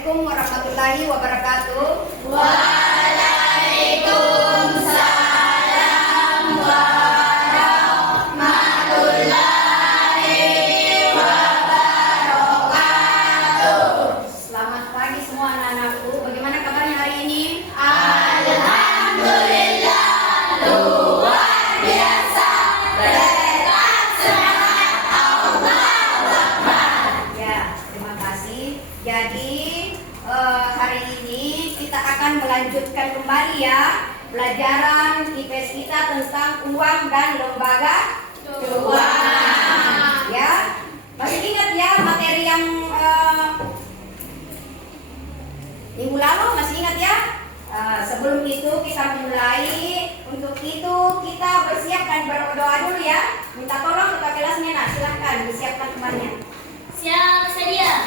Assalamualaikum warahmatullahi wabarakatuh. Waalaikumsalam warahmatullahi wabarakatuh. Selamat pagi semua anak-anakku. Bagaimana kabarnya hari ini? Alhamdulillah, luar biasa. Berkat semangat Allahu Akbar. Ya, terima kasih. Jadi hari ini kita akan melanjutkan kembali ya pelajaran IPS kita tentang uang dan lembaga keuangan. Ya, masih ingat ya materi yang minggu lalu, masih ingat ya? Sebelum itu kita mulai. Untuk itu kita bersiap dan berdoa dulu ya. Minta tolong ketua kelasnya, nah silahkan disiapkan temannya. Siap, sedia.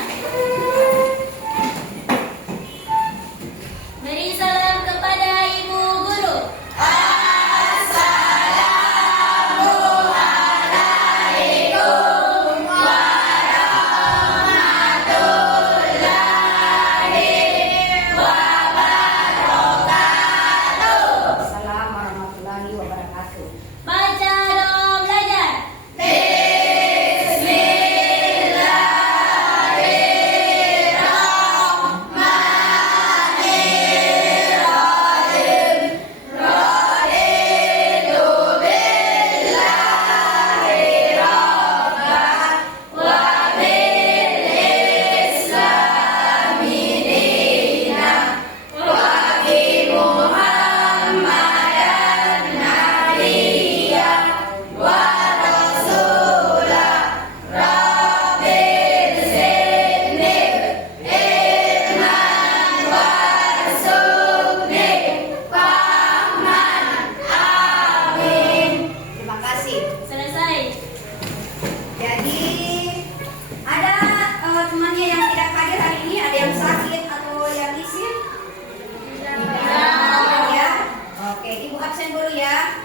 Beri salam kepada Ibu Guru. Assalamualaikum warahmatullahi wabarakatuh. Assalamualaikum warahmatullahi wabarakatuh. Baca dong, belajar. Terima kasih. Selesai. Jadi ada temannya yang tidak hadir hari ini, ada yang sakit atau yang izin? Tidak ya. Oke, ibu absen dulu ya.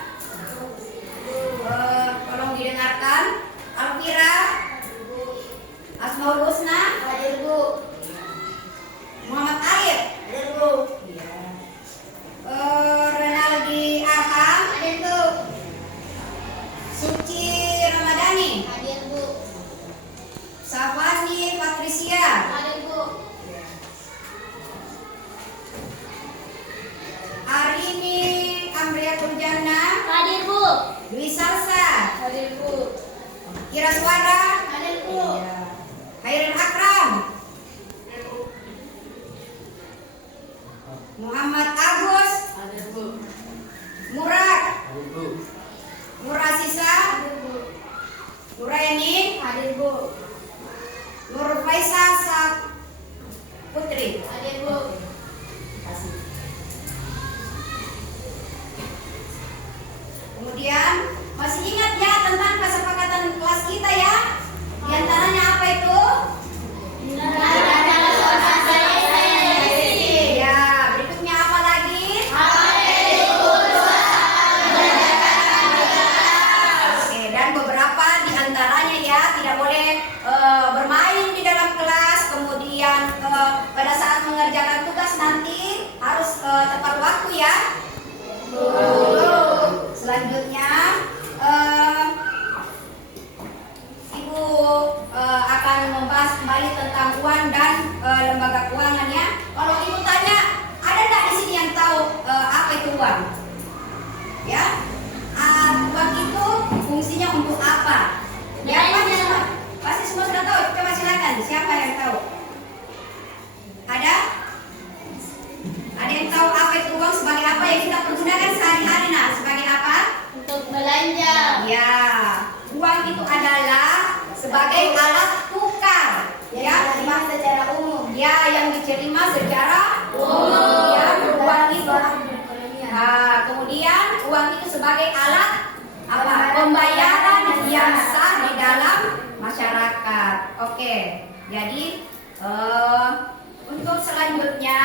Tolong didengarkan. Alfira, Asmaul Husna, hadir Bu. Muhammad Arif, hadir Bu. Renaldi Arham, hadir Bu. Suci Ramadhani, Hadir Bu. Safani Patricia, Hadir Bu. Arini Amria Kurjana, Hadir Bu. Dwi Salsa, Hadir Bu. Kira Suara, Hadir Bu. Hairil Akram, Muhammad Agus, Hadir Bu. Murad, Murasisa, Nuraini, Hadir Bu. Nur Faisal Sap Putri. Hadir Bu. Kemudian masih ingat ya tentang kesepakatan kelas kita ya? Di antaranya apa itu? Ya, berikutnya apa lagi? Oke, dan beberapa di antaranya ya tidak boleh bermain di dalam kelas. Kemudian pada saat mengerjakan tugas nanti harus tepat waktu ya. Selanjutnya Ibu akan membahas kembali tentang uang dan lembaga keuangan ya. Kalau Ibu tanya, ada nggak di sini yang tahu apa itu uang? Ya, uang itu fungsinya untuk apa? Ya, pasti semua sudah tahu. Coba silakan, siapa yang tahu? Ada? Ada yang tahu apa itu uang, sebagai apa yang kita pergunakan sehari-hari? Nah, sebagai apa? Untuk belanja. Ya, uang itu adalah sebagai alat tukar. Ya, secara umum. ya yang diterima secara umum. Ya, uang itu. Nah, kemudian uang itu sebagai alat apa? Pembayaran yang sah di dalam masyarakat. Oke, jadi untuk selanjutnya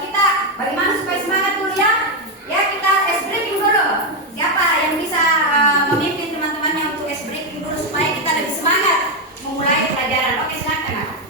kita bagaimana supaya semangat dulu ya? Ya, kita ice breaking dulu. Siapa yang bisa memimpin teman-temannya untuk ice breaking dulu supaya kita lebih semangat memulai pelajaran? Oke, silakan.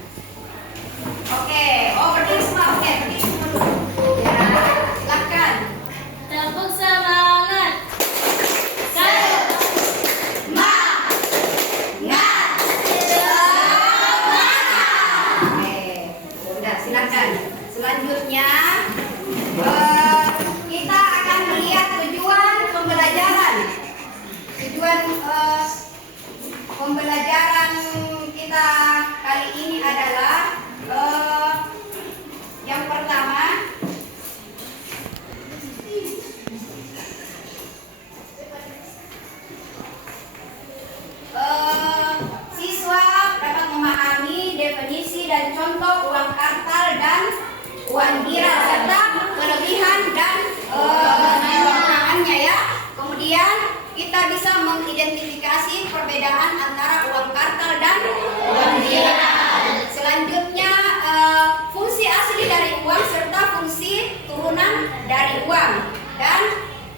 dari uang dan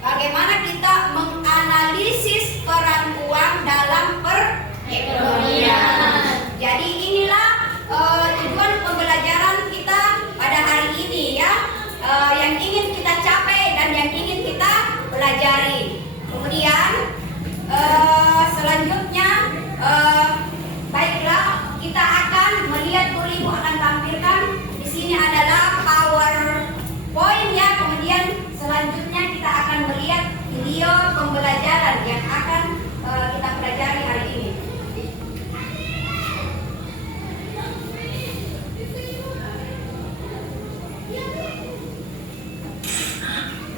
bagaimana kita menganalisis peran uang dalam perekonomian. Jadi inilah tujuan pembelajaran kita pada hari ini ya, yang ingin kita capai dan yang ingin kita pelajari. Kemudian selanjutnya baiklah, kita akan melihat Ibu akan tampilkan di sini adalah PowerPoint ya. Kemudian selanjutnya kita akan melihat video pembelajaran yang akan kita pelajari hari ini.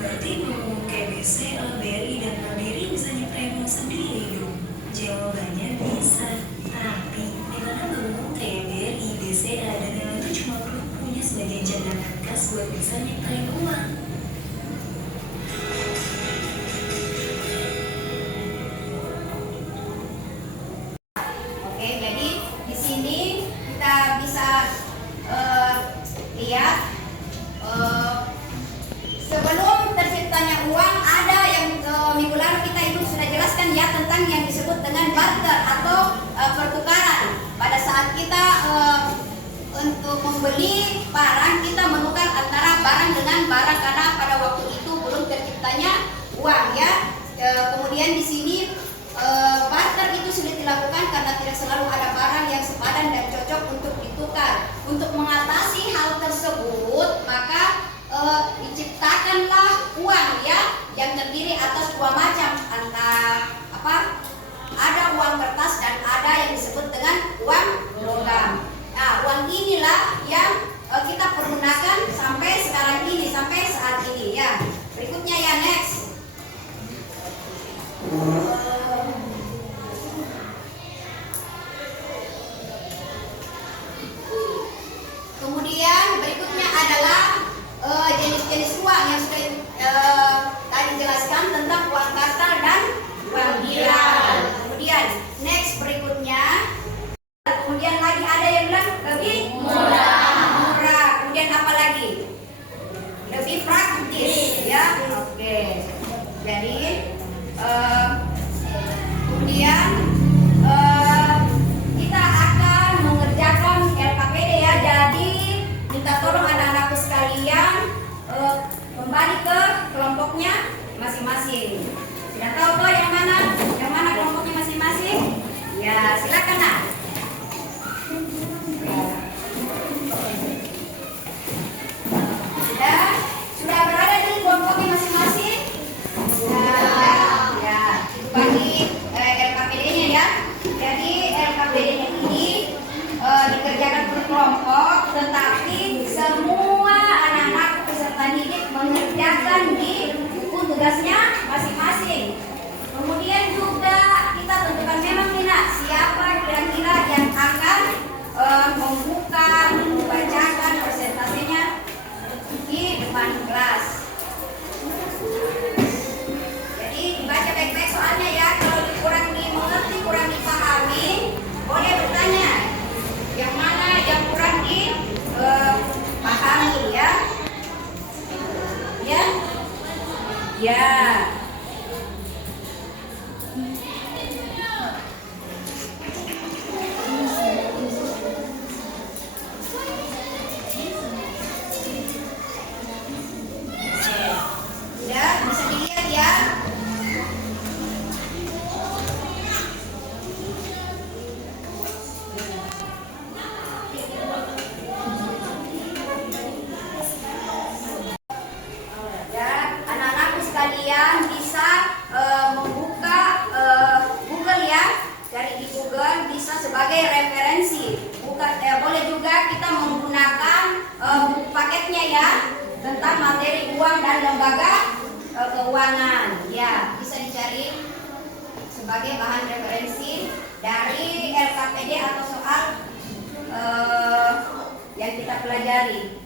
Berarti ngomong KBC, Beri dan Mandiri bisa nyiptain uang sendiri dong? Jawabannya bisa. Tapi dimana ngomong kayak BRI, BCA, dan yang itu cuma perlu punya sebagian cadangan kas buat bisa nyiptain uang. Oke, jadi di sini kita bisa lihat sebelum terciptanya uang ada yang minggu lalu kita itu sudah jelaskan ya tentang yang disebut dengan barter atau pertukaran. Pada saat kita untuk membeli barang, kita menukar antara barang dengan barang karena pada waktu itu belum terciptanya uang ya. Kemudian di sini barter itu sulit dilakukan karena tidak selalu ada barang yang sepadan dan cocok untuk ditukar. Untuk mengatasi hal tersebut, maka diciptakanlah uang ya, yang terdiri atas dua macam, ada uang kertas dan ada yang disebut dengan uang logam. Nah, uang inilah yang kita pergunakan sampai sekarang ini, sampai saat ini ya. Berikutnya ya, next. Kemudian berikutnya adalah jenis-jenis uang yang sudah tadi jelaskan tentang uang kartal dan uang bilang. Kemudian next berikutnya, kemudian lagi ada yang bilang lebih murah. Kemudian apa lagi? Lebih praktis ya. Oke. Jadi kemudian kita akan mengerjakan LKPD ya. Jadi minta tolong anak-anakku sekalian kembali ke kelompoknya masing-masing. Sudah tahu kok yang mana kelompoknya masing-masing? Ya, silakan nak. Sudah berada di kelompoknya masing-masing? Sudah. Ya, bagi LKPD-nya ya. Jadi LKPD-nya ini dikerjakan per kelompok, tetapi semua anak-anak peserta didik mengerjakan di buku tugasnya masing-masing. Kemudian juga kita tentukan memang minat siapa kira-kira yang akan membacakan presentasinya di depan kelas. Jadi dibaca baik-baik soalnya ya. Kalau kurang dimengerti, kurang dipahami, boleh bertanya. Yang mana yang kurang dipahami ya? Ya? Ya. Ya, bisa dilihat ya. Anak-anakku sekalian bisa membuka Google ya. Dari di Google bisa sebagai referensi. Boleh juga kita menggunakan buku paketnya ya, tentang materi uang dan lembaga keuangan. Ya, bisa dicari sebagai bahan referensi dari LKPD atau soal yang kita pelajari.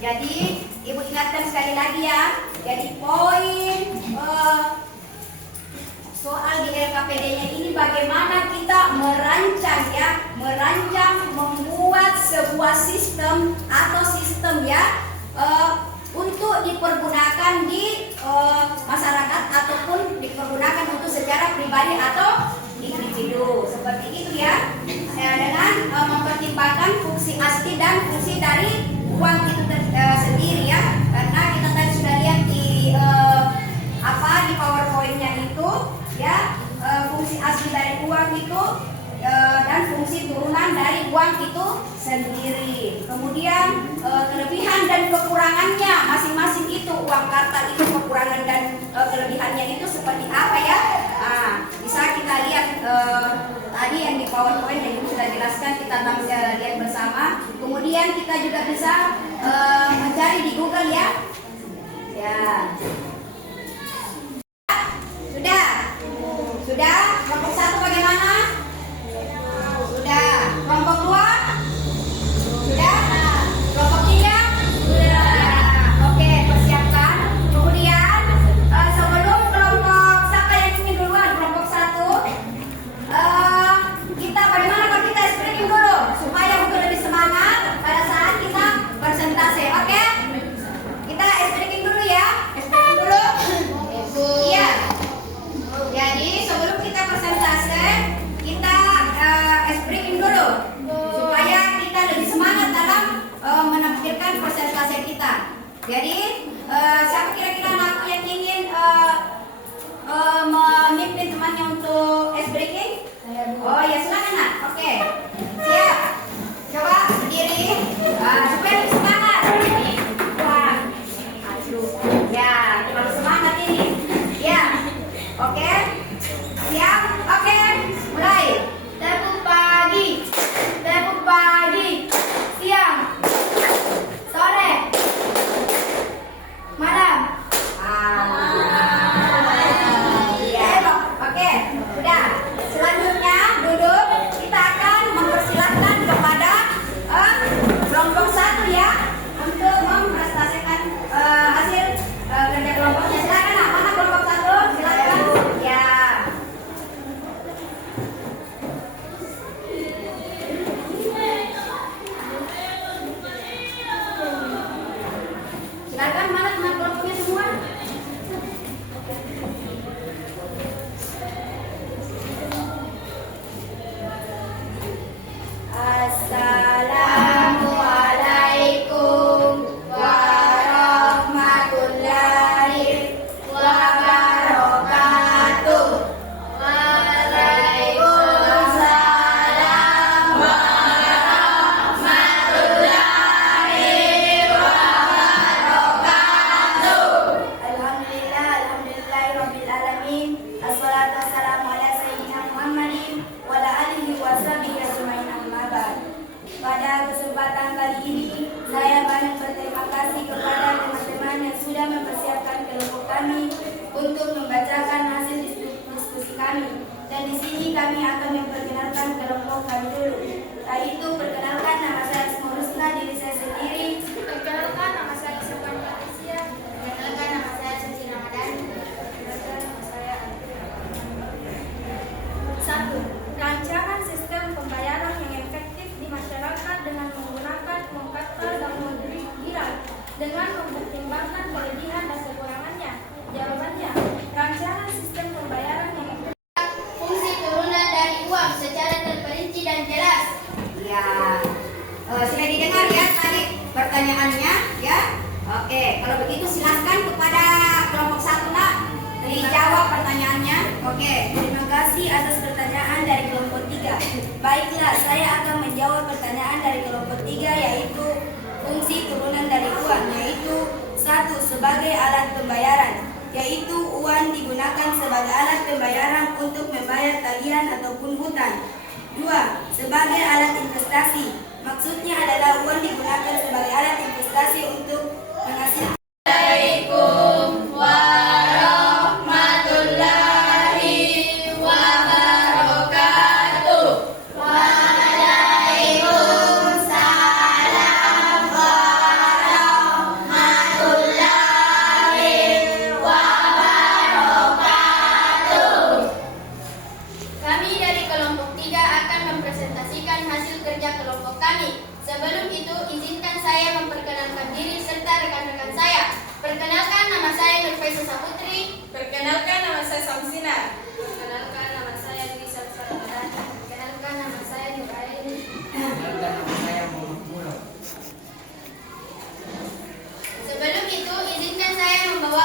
Jadi ibu ingatkan sekali lagi ya. Jadi poin soal di LKPD-nya ini bagaimana kita merancang ya, membuat sebuah sistem atau sistem ya untuk dipergunakan di masyarakat ataupun dipergunakan untuk secara pribadi atau individu seperti itu ya, dengan mempertimbangkan fungsi asli dan fungsi dari uang itu sendiri ya, karena kita tadi sudah lihat di di PowerPoint-nya itu ya, fungsi asli dari uang itu dan fungsi turunan dari uang itu sendiri. Kemudian kelebihan dan kekurangannya masing-masing itu, uang kartal itu kekurangan dan kelebihannya itu seperti apa ya? Bisa kita lihat tadi yang di PowerPoint yang sudah jelaskan, kita lihat bersama. Kemudian kita juga bisa mencari di Google ya. Ya. Sudah? Kelompok 1 bagaimana? Sudah. Kelompok 2? Sudah? Kelompok 3? Sudah. Oke, persiapkan. Kemudian sebelum kelompok, siapa yang ingin duluan? Kelompok 1. Kita bagaimana kalau kita speaking dulu supaya mungkin lebih semangat pada saat kita presentasi. Oke? Kita speaking dulu ya. Speaking dulu. Iya. Jadi sebelum kita presentasi, kita speaking dulu supaya kita lebih semangat dalam menampilkan presentasi kita. Jadi siapa kira-kira anak yang ingin memimpin temannya untuk speaking? Oh ya, silakan nak. Oke, siap. Coba berdiri supaya lebih semangat. Wah, aduh, ya terlalu semangat ini. Ya. Oke, siap? Oke, mulai. Tepuk pagi, siang, sore, malam. Ya, oke, sudah. Selanjutnya duduk. Kita akan mempersilahkan kepada kelompok 1 ya untuk mempresentasikan hasil kerja kelompoknya. Silakan, nak. Mana kelompok 1? Silakan. Ya. Silakan, mana teman kelompoknya semua? Assalamualaikum warahmatullahi wabarakatuh. Waalaikumsalam warahmatullahi wabarakatuh. Alhamdulillahirabbil alamin. Assalatu wassalamu ala sayyidina Muhammadin wa ala alihi washabihi ajmain, amma ba'd. Pada kesempatan kali ini, saya banyak berterima kasih kepada teman-teman yang sudah mempersiapkan kelompok kami untuk membacakan hasil diskusi kami. Dan di sini kami akan memperkenalkan kelompok kami dulu. Yaitu perkenalkan, nama saya Asma Rusna, diri saya sendiri. Perkenalkan, nama saya Sopan Patricia. Perkenalkan, nama saya Cici Ramadan. Perkenalkan, nama saya 1. Rancangan sistem pembayaran yang efektif di masyarakat dengan menggunakan uang kartal dan uang digital dengan mempertimbangkan kelebihan dan kekurangannya. Jawabannya, rancangan sistem pembayaran yang efektif. Fungsi turunan dari uang secara terperinci dan jelas. Ya, sudah didengar ya tadi pertanyaannya ya. Oke, kalau begitu silahkan kepada kelompok 1 nak dijawab pertanyaannya. Oke, terima kasih atas pertanyaan dari kelompok 3. Baiklah, saya akan menjawab pertanyaan dari kelompok 3, yaitu fungsi turunan dari uang, yaitu 1. Sebagai alat pembayaran, yaitu uang digunakan sebagai alat pembayaran untuk membayar tagihan ataupun hutang. 2. Sebagai alat investasi, maksudnya adalah uang digunakan sebagai alat investasi untuk menghasilkan. Assalamualaikum warahmatullahi wabarakatuh. Waalaikumsalam warahmatullahi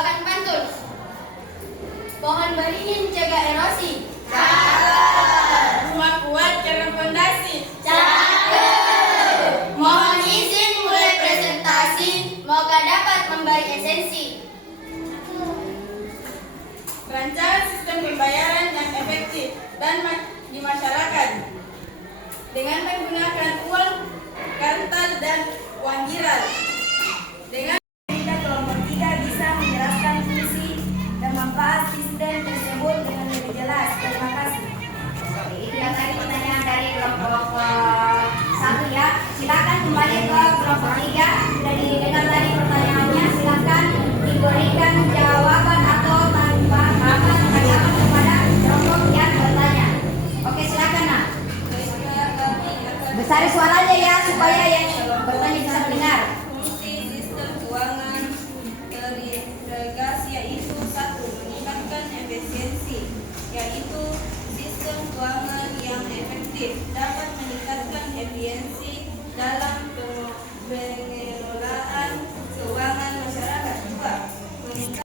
bawakan pantun. Pohon beringin cegah erosi. Rumah kuat karena fondasi. Mohon izin mulai presentasi. Semoga dapat memberi esensi. Rancangan sistem pembayaran yang efektif dan di masyarakat dengan menggunakan uang kartal dan uang giral. Dengan kita kelompok 3 bisa menjelaskan fungsi dan manfaat sistem tersebut dengan lebih jelas. Terima kasih. Oke, itu yang tadi pertanyaan dari kelompok 1 ya. Silakan kembali ke kelompok 3. Sudah didengar tadi pertanyaannya. Silakan diberikan jawaban atau tambahan tanggapan kepada kelompok yang bertanya. Oke, silakan nak. Besari suaranya ya supaya yang bertanya bisa mendengar. Fungsi sistem keuangan terintegrasi yaitu 1. Meningkatkan efisiensi, yaitu sistem keuangan yang efektif dapat meningkatkan efisiensi dalam pengelolaan keuangan masyarakat. 2. Meningkatkan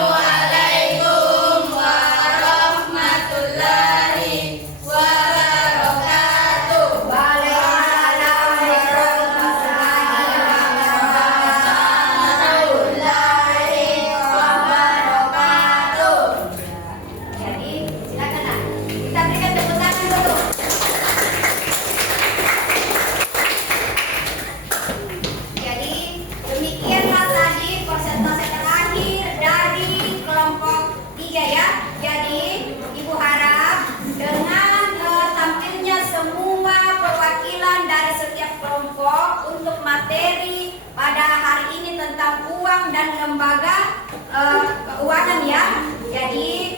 Assalamualaikum warahmatullahi wabarakatuh. Jadi silakan nak. Kita berikan tepuk tangan dulu. Jadi demikianlah tadi persentase terakhir dari kelompok 3 ya. Jadi Ibu harap dengan tampilnya semua perwakilan dari setiap kelompok untuk materi pada hari ini tentang uang dan lembaga keuangan ya. Jadi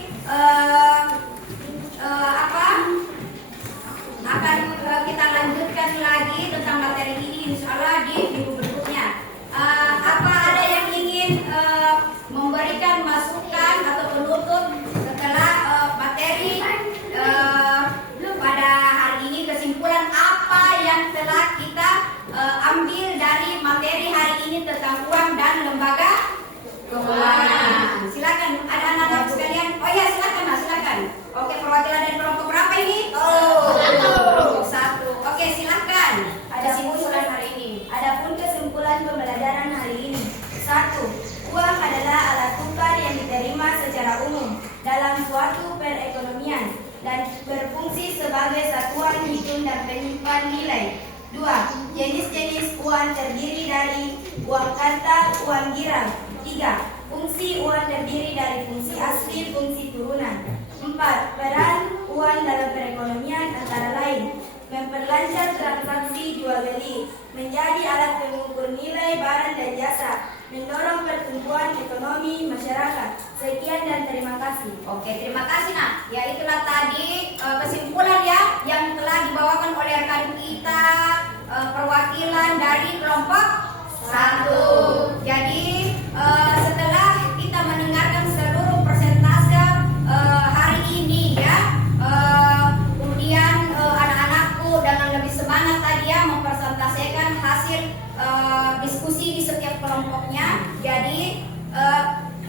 akan kita lanjutkan lagi tentang materi ini insyaallah di minggu berikutnya. Apa ada yang ingin memberikan masukan atau penutup setelah materi pada hari ini, kesimpulan apa yang telah kita ambil dari materi hari ini tentang uang dan lembaga keuangan. Silakan ada anak-anak sekalian. Oh ya silakan Mas, silakan. Oke, perwakilan dari kelompok berapa ini? Kelompok 1. Oke, silakan. Ada kesimpulan hari ini. Adapun kesimpulan pembelajaran hari ini. 1. Uang adalah alat tukar yang diterima secara umum dalam suatu perekonomian dan berfungsi sebagai satuan hitung dan penyimpan nilai. 2. Jenis-jenis uang terdiri dari uang kartal, uang giral. 3. Fungsi uang terdiri dari fungsi asli, fungsi turunan. 4. Peran uang dalam perekonomian antara lain memperlancar transaksi jual beli, menjadi alat pengukur nilai barang dan jasa, mendorong pertumbuhan ekonomi masyarakat. Sekian dan terima kasih. Oke, terima kasih nak. Ya itulah tadi kesimpulan ya yang telah dibawakan oleh rekan kita perwakilan dari kelompok 1. Jadi setelah kita mendengarkan seluruh persentase hari ini ya, kemudian anak-anakku dengan lebih semangat tadi ya mempresentasikan hasil diskusi di setiap kelompoknya. Jadi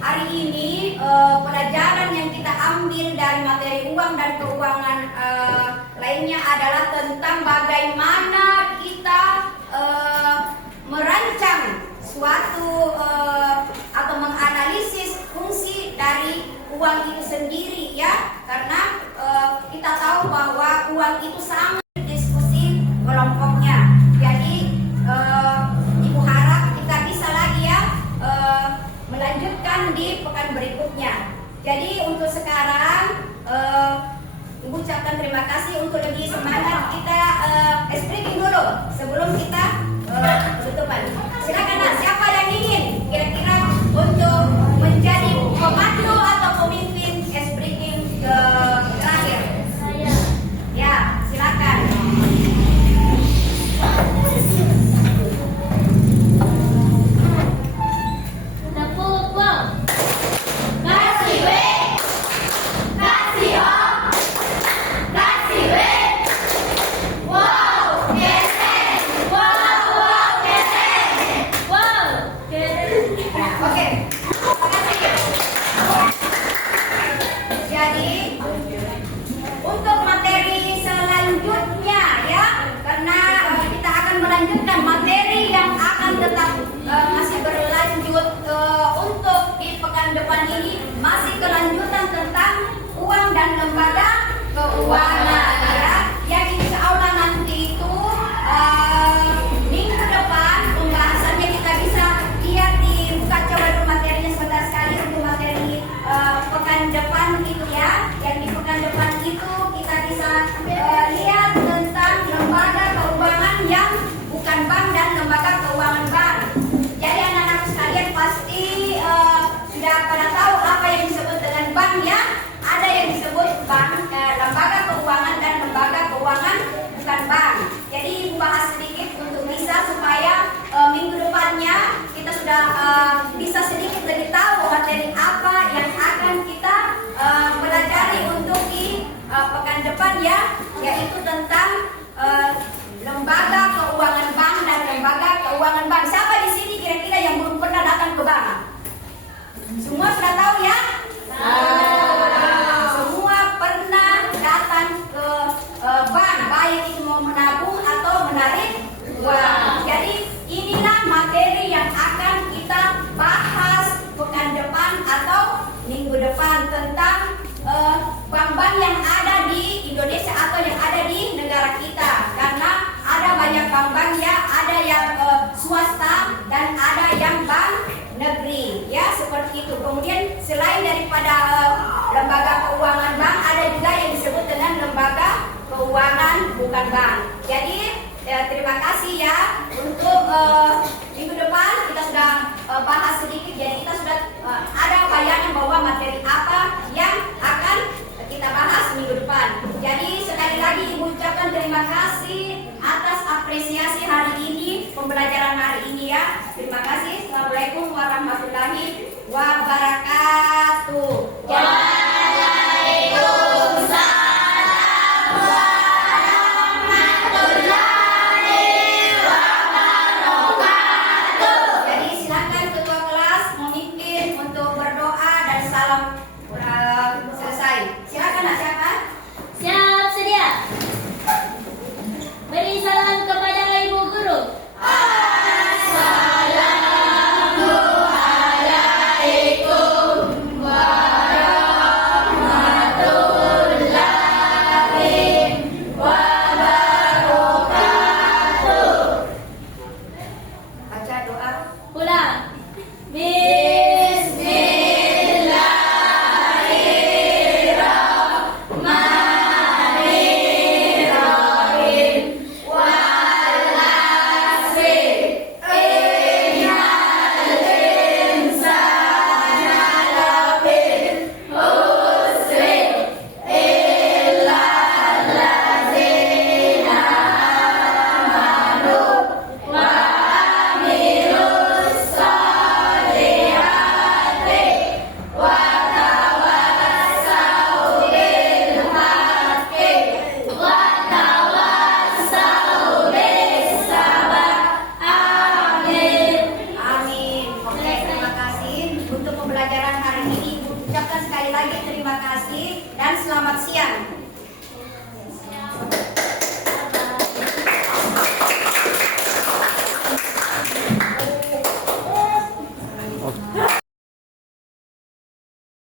hari ini pelajaran yang kita ambil dari materi uang dan keuangan lainnya adalah tentang bagaimana kita merancang suatu atau menganalisis fungsi dari uang itu sendiri ya, karena kita tahu bahwa uang itu sangat diskusi kelompoknya. Jadi Ibu harap kita bisa lagi ya melanjutkan di pekan berikutnya. Jadi untuk sekarang Ibu ucapkan terima kasih. Untuk lebih semangat kita speaking dulu sebelum kita penutupan. Silakan nak, siapa yang ingin kira-kira untuk menjadi pemandu atau pemimpin speaking terakhir? Ya, silakan. Wow, Jadi untuk materi selanjutnya ya, karena kita akan melanjutkan materi yang akan tetap masih berlanjut untuk di pekan depan ini, masih kelanjutan tentang uang dan lembaga keuangan ya. Yang insya Allah nanti itu minggu depan pembahasannya kita bisa lihat di buka coba dulu materinya sebentar sekali untuk materi pekan depan itu ya. Yang di pekan depan itu kita bisa lihat tentang lembaga keuangan yang bukan bank dan lembaga keuangan bank. Jadi anak-anak sekalian pasti sudah pada tahu apa yang disebut dengan bank ya. Ada yang disebut bank, lembaga keuangan dan lembaga keuangan bukan bank. Jadi Ibu bahas sedikit untuk bisa supaya minggu depannya kita sudah bisa sedikit lebih tahu materi apa yang akan kita pelajari untuk di pekan depan ya, yaitu tentang lembaga keuangan bank dan lembaga keuangan bank. Siapa di sini kira-kira yang belum pernah datang ke bank? Semua sudah tahu ya? Semua pernah datang ke bank, baik itu mau menabung atau menarik uang. Jadi inilah materi yang akan kita bahas pekan depan atau minggu depan tentang bank-bank yang ada di Indonesia atau yang ada di negara kita. Karena ada banyak bank-bank ya, ada yang swasta dan ada yang bank negeri ya, seperti itu. Kemudian selain daripada lembaga keuangan bank, ada juga yang disebut dengan lembaga keuangan bukan bank. Jadi terima kasih ya untuk minggu depan kita sudah bahas sedikit. Jadi kita sudah ada bayangan bahwa materi apa yang akan kita bahas minggu depan. Jadi sekali lagi Ibu ucapkan terima kasih atas apresiasi hari ini, pembelajaran hari ini ya. Terima kasih. Assalamualaikum warahmatullahi wabarakatuh. Jadi silakan ketua kelas memimpin untuk berdoa dan salam selesai. Silakan nak siapa? Siap sedia. Beri salam kepada Ibu Guru. Baca doa. Pulang. Amin. Oke, terima kasih untuk pembelajaran hari ini. Ibu ucapkan sekali lagi terima kasih dan selamat siang.